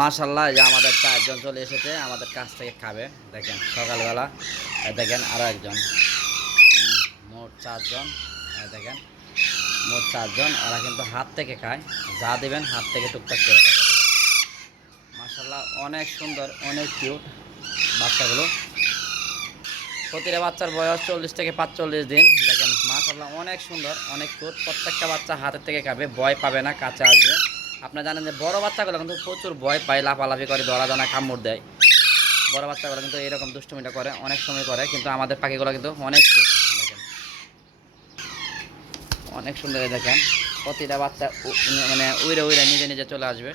মাশাল্লাহ যে আমাদের চারজন চলে এসেছে, আমাদের কাছ থেকে খাবে। দেখেন, সকালবেলা দেখেন আরও একজন। মোট চারজন দেখেন, মোট চারজন। ওরা কিন্তু হাত থেকে খায়। যা দেবেন, হাত থেকে টুকটাক করে খাবে। মাশাল্লাহ অনেক সুন্দর, অনেক কিউট বাচ্চাগুলো। প্রতিটা বাচ্চার বয়স চল্লিশ থেকে পাঁচচল্লিশ দিন। দেখেন মাশাল্লাহ অনেক সুন্দর, অনেক কিউট। প্রত্যেকটা বাচ্চা হাতের থেকে খাবে, ভয় পাবে না, কাছে আসবে। আপনারা জানেন যে বড় বাচ্চাগুলো কিন্তু প্রচুর ভয় পায়, লাফালাফি করে ধরা জানা কামড় দেয়। বড় বাচ্চাগুলো কিন্তু এরকম দুষ্টুমিটা করে, অনেক সময় করে, কিন্তু আমাদের পাখিগুলো কিন্তু অনেক দেখেন। অনেক সুন্দর দেখেন। প্রতিটা বাচ্চা মানে উইরে উইরে নিজে নিজে চলে আসবে।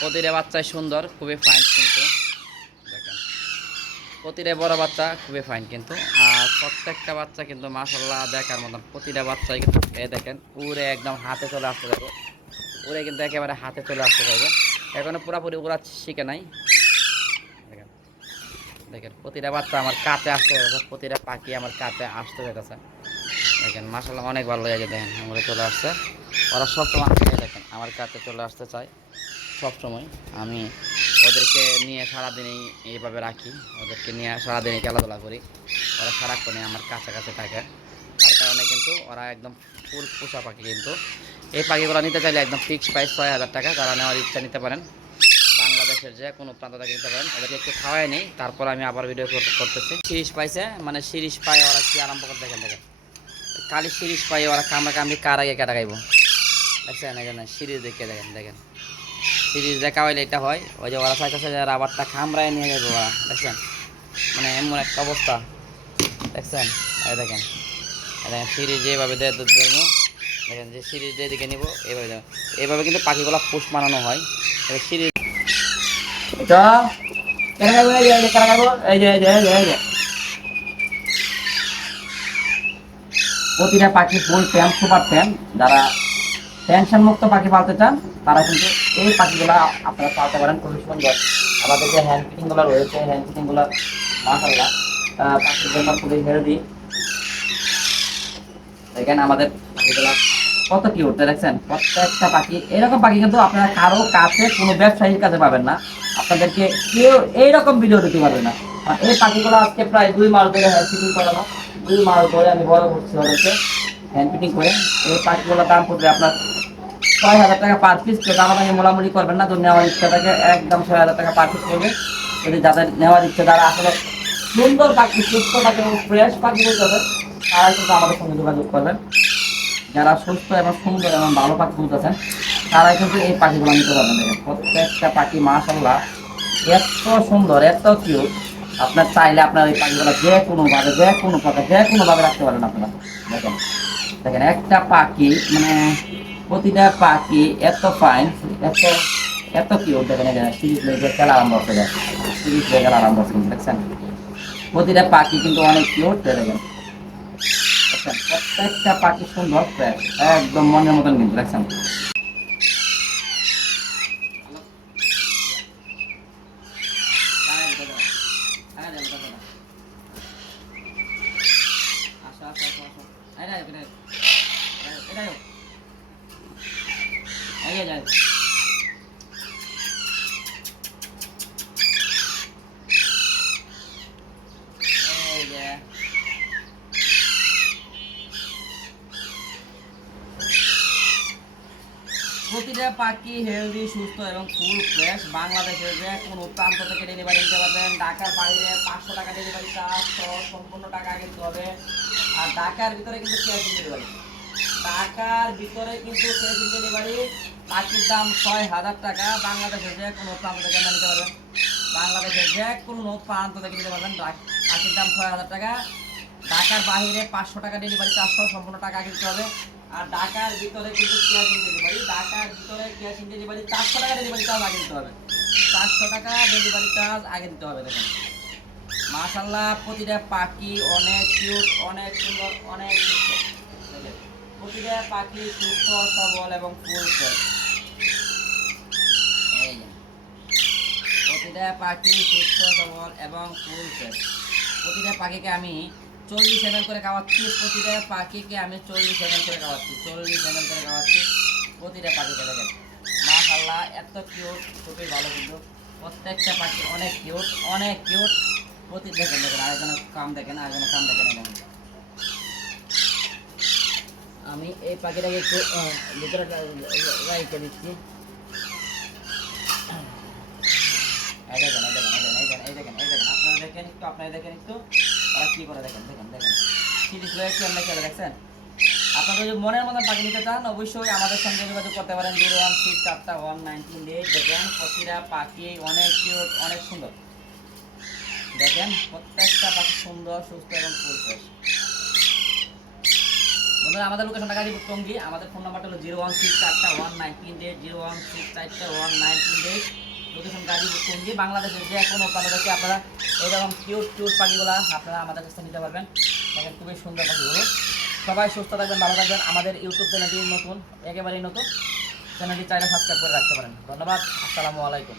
প্রতিটা বাচ্চাই সুন্দর, খুবই ফাইন কিন্তু। দেখেন। প্রতিটা বড় বাচ্চা খুবই ফাইন কিন্তু। আর প্রত্যেকটা বাচ্চা কিন্তু মাসাল্লাহ দেখার মতন প্রতিটা বাচ্চাই কিন্তু এ দেখেন উড়ে একদম হাতে চলে আসতে যাবে উড়ে কিন্তু একেবারে হাতে চলে আসতে যাবে এখনও পুরোপুরি উড়া শিখে নাই। দেখেন দেখেন, প্রতিটা বাচ্চা আমার কাছে আসতে যাচ্ছে প্রতিটা পাখি আমার কাছে আসতে যেতেছে দেখেন মাসাল্লাহ অনেক ভালো লাগে দেখেন, আমরা চলে আসছে। ওরা সবসময় দেখেন, আমার কাছে চলে আসতে চায়, সবসময়। আমি ওদেরকে নিয়ে সারাদিনই এইভাবে রাখি, ওদেরকে নিয়ে সারাদিনই খেলাধুলা করি। ওরা সারাক্ষণে আমার কাছাকাছি থাকে। তার কারণে কিন্তু ওরা একদম ফুল পোষা পাখি কিন্তু। এই পাখিগুলো নিতে চাইলে একদম ফিক্সড প্রাইস ছয় হাজার টাকা। যারা নেওয়ার ইচ্ছা নিতে পারেন, বাংলাদেশের যে কোনো প্রান্ত থেকে নিতে পারেন। ওদেরকে একটু খাওয়াই নেই, তারপর আমি আবার ভিডিও করতেছি। সিরিজ পাইছে মানে সিরিজ পাই ওরা কি আরম্ভ করে দেখেন দেখেন। কালি সিরিজ পাই ওরা কামড়া কামড়ি কার আগে কাটা খাইব? দেখছেন জন্য সিরিজ দেখে দেখেন দেখেন। সিরিজ দেখা হইলে এটা হয়, ওই যে ওরা চাইতেছে যে রাবারটা খামড়ায় নিয়ে যাবে ওরা, দেখছেন? মানে এমন একটা অবস্থা। দেখছেন? দেখেন। দেখেন সিরিজ যেভাবে দেয় দুধ দেখেন যে সিরিজ যেদিকে নিব এইভাবে দেবো এইভাবে কিন্তু পাখিগুলো পুষ বানানো হয়। সিরিজ যে প্রতিটা পাখি ফুল ফ্যান সুপার ফ্যান যারা টেনশন মুক্ত পাখি পালতে চান, তারা কিন্তু এই পাখিগুলা আপনারা পালতে পারেন খুবই সুন্দর। আমাদের যে হ্যান্ড ফিটিংগুলো রয়েছে হ্যান্ড ফিটিংগুলো মাসাল্লাহ পাখির জন্য খুবই হেলদি। দেখেন আমাদের পাখিগুলা কত কি উঠতে দেখছেন? প্রত্যেকটা পাখি, এরকম পাখি কিন্তু আপনারা কারও কাছে, কোনো ব্যবসায়ীর কাছে পাবেন না। আপনাদেরকে কেউ এইরকম ভিডিও দিতে পারবে না। এই পাখিগুলো আজকে প্রায় দুই মাস ধরে ফিটিং করানো দুই মাস ধরে আমি বড় করছি ওদেরকে হ্যান্ড ফিটিং করে। এই পাখিগুলোর দাম পড়বে আপনার ছয় হাজার টাকা পার পিস কেউ দামাদামি মোলামুলি করবেন না, তো নেওয়ার ইচ্ছা থাকে, একদম ছয় হাজার টাকা পার পিস করবে যদি যাদের নেওয়ার ইচ্ছা তারা আসলে সুন্দর পাখি, সুস্থ পাখি এবং ফ্রেশ পাখি বলতে তারা কিন্তু আমাদের সঙ্গে যোগাযোগ করবেন। যারা সুস্থ এবং সুন্দর এবং ভালো পাখি খুঁজতেছেন, তারাই কিন্তু এই পাখিগুলো নিতে পারবেন। প্রত্যেকটা পাখি মাশাল্লাহ এত সুন্দর, এত কিউট আপনার চাইলে আপনার এই পাখিগুলো যে কোনোভাবে যে কোনো পাখি যে কোনোভাবে রাখতে পারেন আপনারা। দেখেন দেখেন, একটা পাখি মানে প্রতিটা পাখি এত ফাইন এত এত কিউট দেখেন সিরিজ লেগে খেলা আরম্ভ যায় সিরিজ লেগে আরম্ভ হচ্ছে, দেখছেন? প্রতিটা পাখি কিন্তু অনেক কিউট দেখেন। দেখছেন প্রত্যেকটা পাখি সুন্দর ফ্রেশ একদম মনের মতন কিন্তু দেখছেন Yeah. প্রতিটা পাখি হেলদি সুস্থ এবং ফুল ফ্রেশ বাংলাদেশের যে কোনো প্রান্ত থেকে ডেলিভারি নিতে পারবেন। ঢাকার বাইরে পাঁচশো টাকা ডেলিভারি চার্জ সম্পূর্ণ টাকা দিতে হবে। আর ঢাকার ভিতরে কিন্তু ক্যাশ ডেলিভারি ঢাকার ভিতরে কিন্তু ক্যাশ ডেলিভারি পাখির দাম ছয় হাজার টাকা। বাংলাদেশের যে কোনো প্রান্ত থেকে নিতে পারবেন। বাংলাদেশের যে কোনো প্রান্ত থেকে নিতে পারবেন। পাখির দাম ছয় হাজার টাকা। ঢাকার বাইরে পাঁচশো টাকা ডেলিভারি চারশো সম্পূর্ণ টাকা দিতে হবে। আর ঢাকার ভিতরে কিন্তু ক্যাশ ইন ডেলিভারি ঢাকার ভিতরে ক্যাশ ইন ডেলিভারি চারশো টাকা ডেলিভারি চার্জ আগে দিতে হবে। চারশো টাকা ডেলিভারি চার্জ আগে দিতে হবে, দেখেন। মাশাল্লাহ প্রতিটা পাখি অনেক কিউট অনেক সুন্দর, অনেক প্রতিটা পাখি সুস্থ, সবল এবং ফুল প্রতিটা পাখি সুস্থ, সবল এবং ফুল প্রতিটা পাখিকে আমি চল্লিশ এম করে খাওয়াচ্ছি প্রতিটা পাখিকে আমি চল্লিশ এম করে খাওয়াচ্ছি চল্লিশ এম করে খাওয়াচ্ছি প্রতিটা পাখিকে দেখেন। মাশাল্লাহ এত কিউট খুবই ভালো কিন্তু। প্রত্যেকটা পাখি অনেক কিউট অনেক কিউট প্রতি দেখেন দেখেন, আরেকজনের কাম দেখেন, আরেকজনের কাম দেখেন এই দেখেন। আমি এই পাখিটাকে একটু ভিতরে দিচ্ছি। এই দেখেন এই দেখেন এই দেখেন এই দেখেন এই দেখেন, আপনারা দেখেন একটু, আপনারা দেখেন একটু। ওরা কি করে দেখেন দেখেন দেখেন। সিরিজ রয়ে কেমনে খেলে দেখছেন? আপনারা যদি মনের মতন পাখি নিতে চান, অবশ্যই আমাদের সঙ্গে যোগাযোগ করতে পারেন জিরো ওয়ান সিক্স চারটা ওয়ান নাইনটিন এইট। দেখেন, প্রতিটা পাখি অনেক অনেক সুন্দর। দেখেন, প্রত্যেকটা পাখি সুন্দর, সুস্থ এবং ফুল বন্ধুরা, আমাদের লোকেশনটা গাজীপুর টঙ্গি। আমাদের ফোন নাম্বারটা হলো জিরো ওয়ান সিক্স চারটা ওয়ান নাইন তিন এইট, জিরো ওয়ান সিক্স চারটা ওয়ান নাইন তিন এইট। লোকেশন গাজীপুর টঙ্গি বাংলাদেশের যে এখন প্রান্ত থেকে আপনারা এইরকম কিউট কিউট পাখিগুলো আপনারা আমাদের কাছে নিতে পারবেন। দেখেন খুবই সুন্দর পাখিগুলো। সবাই সুস্থ থাকবেন, ভালো থাকবেন। আমাদের ইউটিউব চ্যানেলটি নতুন, একেবারেই নতুন। চ্যানেলটি চাইলে সাবস্ক্রাইব করে রাখতে পারেন। ধন্যবাদ, আসসালামু আলাইকুম।